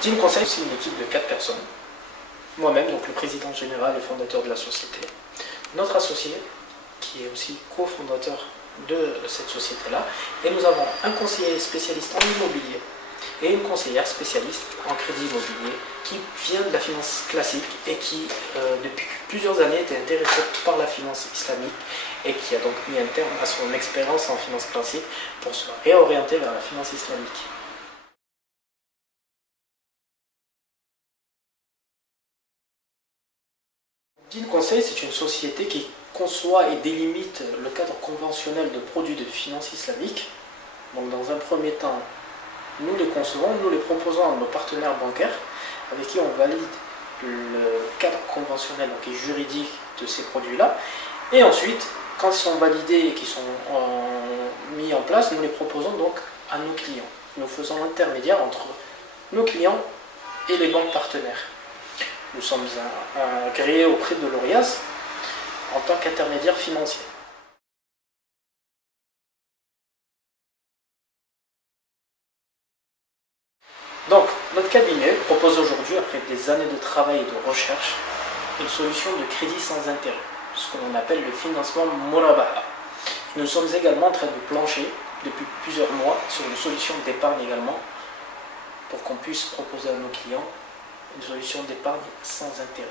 Team Conseil, c'est une équipe de 4 personnes. Moi-même, donc le président général et fondateur de la société. Notre associé, qui est aussi cofondateur de cette société-là. Et nous avons un conseiller spécialiste en immobilier et une conseillère spécialiste en crédit immobilier qui vient de la finance classique et qui, depuis plusieurs années, était intéressée par la finance islamique et qui a donc mis un terme à son expérience en finance classique pour se réorienter vers la finance islamique. Dean Conseil, c'est une société qui conçoit et délimite le cadre conventionnel de produits de finance islamique. Donc dans un premier temps, nous les concevons, nous les proposons à nos partenaires bancaires avec qui on valide le cadre conventionnel et juridique de ces produits-là. Et ensuite, quand ils sont validés et qu'ils sont mis en place, nous les proposons donc à nos clients. Nous faisons l'intermédiaire entre nos clients et les banques partenaires. Nous sommes agréés auprès de l'ORIAS en tant qu'intermédiaire financier. Donc, notre cabinet propose aujourd'hui, après des années de travail et de recherche, une solution de crédit sans intérêt, ce que l'on appelle le financement Murabaha. Nous sommes également en train de plancher depuis plusieurs mois sur une solution d'épargne également, pour qu'on puisse proposer à nos clients une solution d'épargne sans intérêt.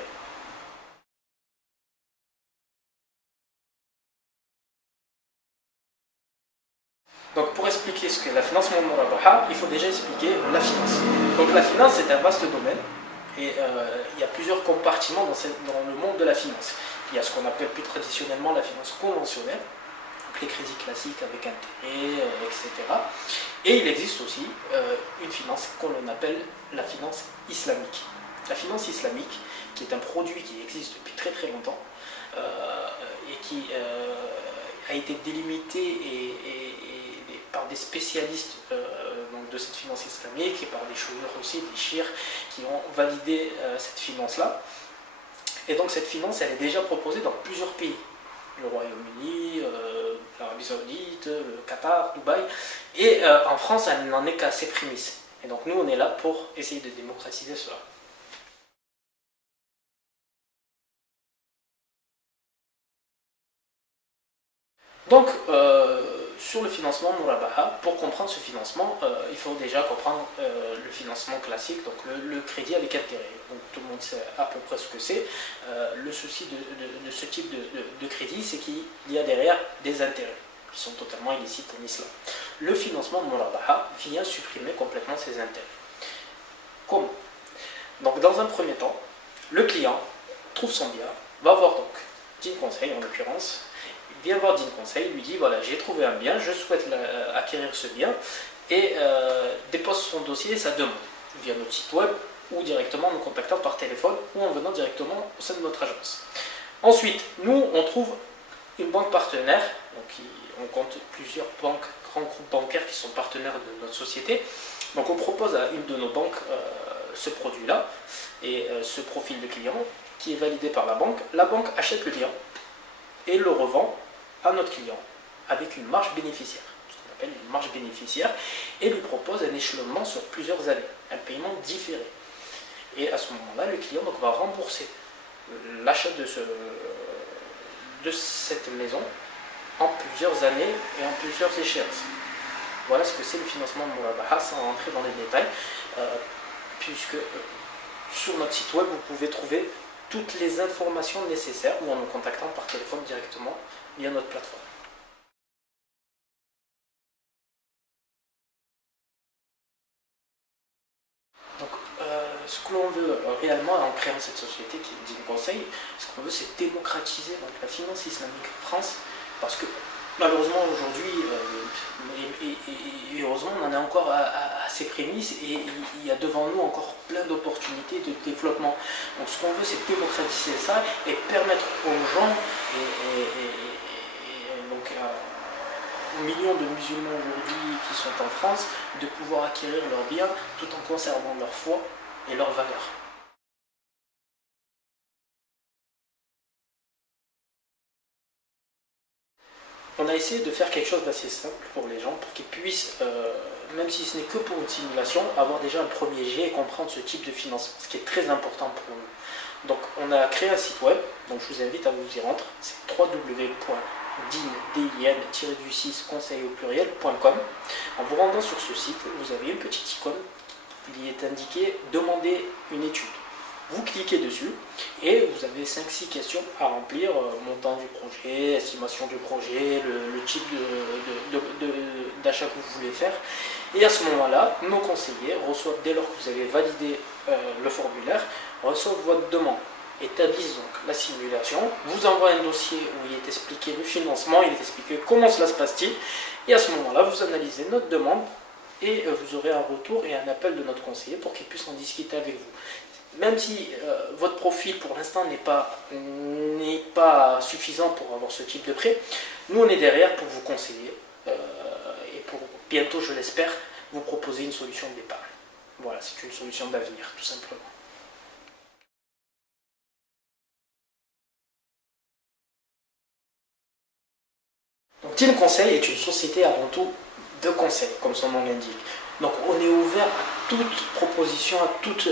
Donc pour expliquer ce qu'est la finance Murabaha, il faut déjà expliquer la finance. Donc la finance, c'est un vaste domaine et il y a plusieurs compartiments dans le monde de la finance. Il y a ce qu'on appelle plus traditionnellement la finance conventionnelle, donc les crédits classiques avec intérêt, etc. Et il existe aussi une finance qu'on appelle la finance islamique. La finance islamique, qui est un produit qui existe depuis très très longtemps et qui a été délimité par des spécialistes donc de cette finance islamique et par des chouïrs aussi, des chirs qui ont validé cette finance-là. Et donc cette finance, elle est déjà proposée dans plusieurs pays. Le Royaume-Uni, l'Arabie Saoudite, le Qatar, Dubaï. Et en France, elle n'en est qu'à ses prémices. Et donc nous, on est là pour essayer de démocratiser cela. Donc, sur le financement Murabaha, pour comprendre ce financement, il faut déjà comprendre le financement classique, donc le crédit avec intérêt. Donc tout le monde sait à peu près ce que c'est. Le souci de ce type de crédit, c'est qu'il y a derrière des intérêts qui sont totalement illicites en islam. Le financement Murabaha vient supprimer complètement ces intérêts. Comment? Donc dans un premier temps, le client trouve son bien, va voir donc Dean Conseil en l'occurrence, vient voir Dean Conseil, lui dit voilà, j'ai trouvé un bien, je souhaite acquérir ce bien, et dépose son dossier et sa demande via notre site web ou directement en nous contactant par téléphone ou en venant directement au sein de notre agence. Ensuite, nous, on trouve une banque partenaire, donc on compte plusieurs banques, grands groupes bancaires qui sont partenaires de notre société. Donc on propose à une de nos banques ce produit-là et ce profil de client qui est validé par la banque. La banque achète le bien et le revend à notre client avec une marge bénéficiaire, ce qu'on appelle une marge bénéficiaire, et lui propose un échelonnement sur plusieurs années, un paiement différé. Et à ce moment-là, le client donc, va rembourser l'achat de cette maison en plusieurs années et en plusieurs échéances. Voilà ce que c'est le financement de Murabaha, sans rentrer dans les détails, puisque sur notre site web, vous pouvez trouver toutes les informations nécessaires ou en nous contactant par téléphone directement via notre plateforme. Donc, ce que l'on veut réellement en créant cette société qui est Dean Conseil, ce qu'on veut c'est démocratiser donc, la finance islamique en France, parce que malheureusement aujourd'hui, et heureusement on en est encore à ses prémices et il y a devant nous encore plein d'opportunités de développement. Donc ce qu'on veut c'est démocratiser ça et permettre aux gens donc aux millions de musulmans aujourd'hui qui sont en France de pouvoir acquérir leurs biens tout en conservant leur foi et leurs valeurs. on a essayé de faire quelque chose d'assez simple pour les gens, pour qu'ils puissent, même si ce n'est que pour une simulation, avoir déjà un premier jet et comprendre ce type de financement, ce qui est très important pour nous. Donc on a créé un site web, donc je vous invite à vous y rendre, c'est www.din-conseil au pluriel.com. En vous rendant sur ce site, vous avez une petite icône, il y est indiqué demander une étude. Vous cliquez dessus et vous avez 5-6 questions à remplir, montant du projet, estimation du projet, le type d'achat que vous voulez faire. Et à ce moment-là, nos conseillers reçoivent, dès lors que vous avez validé le formulaire, reçoivent votre demande, établissent donc la simulation, vous envoient un dossier où il est expliqué le financement, il est expliqué comment cela se passe-t-il, et à ce moment-là, vous analysez notre demande et vous aurez un retour et un appel de notre conseiller pour qu'il puisse en discuter avec vous. Même si votre profil pour l'instant n'est pas suffisant pour avoir ce type de prêt, nous on est derrière pour vous conseiller et pour bientôt, je l'espère, vous proposer une solution d'épargne. Voilà, c'est une solution d'avenir, tout simplement. Donc Team Conseil est une société avant tout de conseil, comme son nom l'indique. Donc on est ouvert à toute proposition, à toute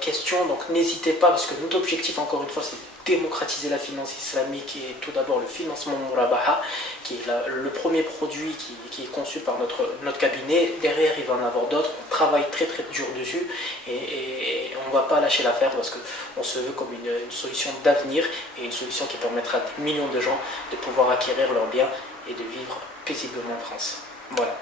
question, donc n'hésitez pas, parce que notre objectif, encore une fois, c'est de démocratiser la finance islamique et tout d'abord le financement Murabaha, qui est le premier produit qui est conçu par notre cabinet. Derrière, il va en avoir d'autres, on travaille très très dur dessus et on ne va pas lâcher l'affaire parce qu'on se veut comme une solution d'avenir et une solution qui permettra à des millions de gens de pouvoir acquérir leurs biens et de vivre paisiblement en France. Voilà.